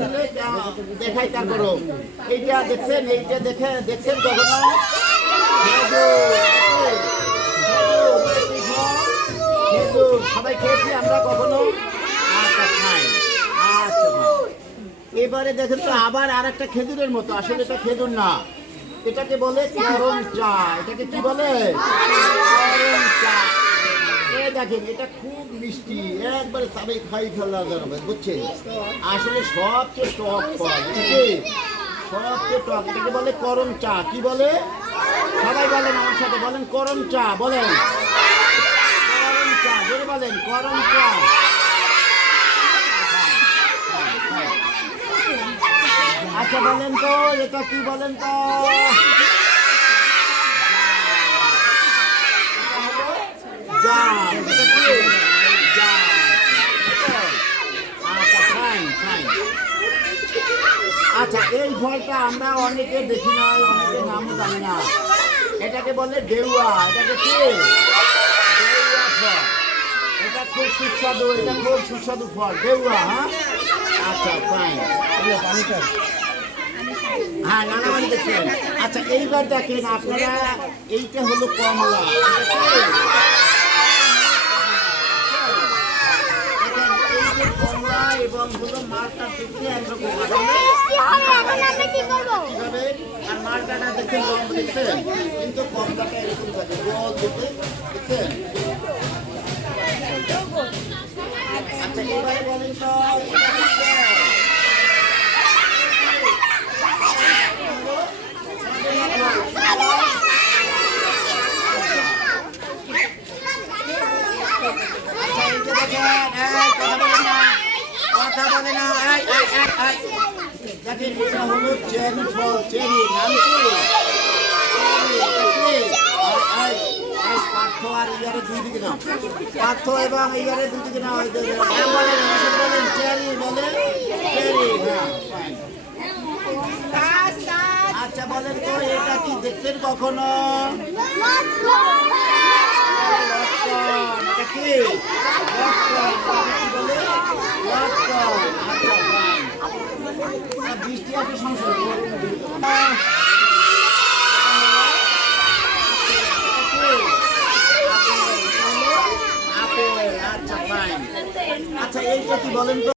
দিলে দেখাই তারপরও এইটা দেখছেন, এইটা দেখছেন কখনো? খেজুর সবাই খেয়েছি আমরা কখনো? আচ্ছা খাই। আচ্ছা এবারে দেখেন তো আবার আর একটা খেজুরের মতো, আসলে এটা খেজুর না, এটাকে বলে করম চা। এটাকে কি বলে? করম চা। দেখেন এটা খুব মিষ্টি, একবারে সবাই খাই ফেলা যাবে, বুঝছেন? আসলে সবচেয়ে টক ফল, সবচেয়ে টক, এটাকে বলে করম চা। কি বলে? সবাই বলেন আমার সাথে, বলেন করম চা, বলেন করম চা, জোরে বলেন করম চা। আচ্ছা বলেন তো এটা কি বলেন তো? আচ্ছা এই ফলটা আমরা অনেকে দেখি না, অনেকে নামও জানি না, এটাকে বলে ডেউয়া। এটাকে কি? ডেউয়া ফল। এটা খুব সুস্বাদু, এটা খুব সুস্বাদু ফল, ডেউয়া। হ্যাঁ আচ্ছা ফাইন। হ্যাঁ নানাবাড়ি দেখছেন। আচ্ছা এইবার দেখেন আপনারা, এইটা হলো কমলা। কমলা এবং হলো মালটা দেখতে একরকম, কিভাবে? আর মালটাটা দেখছেন লম্বা, দেখছেন? কিন্তু কমলাটা এরকম থাকে গোল দেখতে, দেখছেন? আচ্ছা এবারে বলেন তো কথা বলে না। দেখেন এটা হলো চেরি ফল। চেরি নাম কি? পার্থ আর ইয়ারে দুই দিকে নাম, পার্থ এবং ইয়ারে দুই দিকে নাম বলেন, বলেন চেরি, বলেন চেরি। আচ্ছা বলেন তো এটা কি দেখছেন কখনো? এটা কি? বলে বৃষ্টি আছে সংসার। আচ্ছা এইটা কি বলেন তো?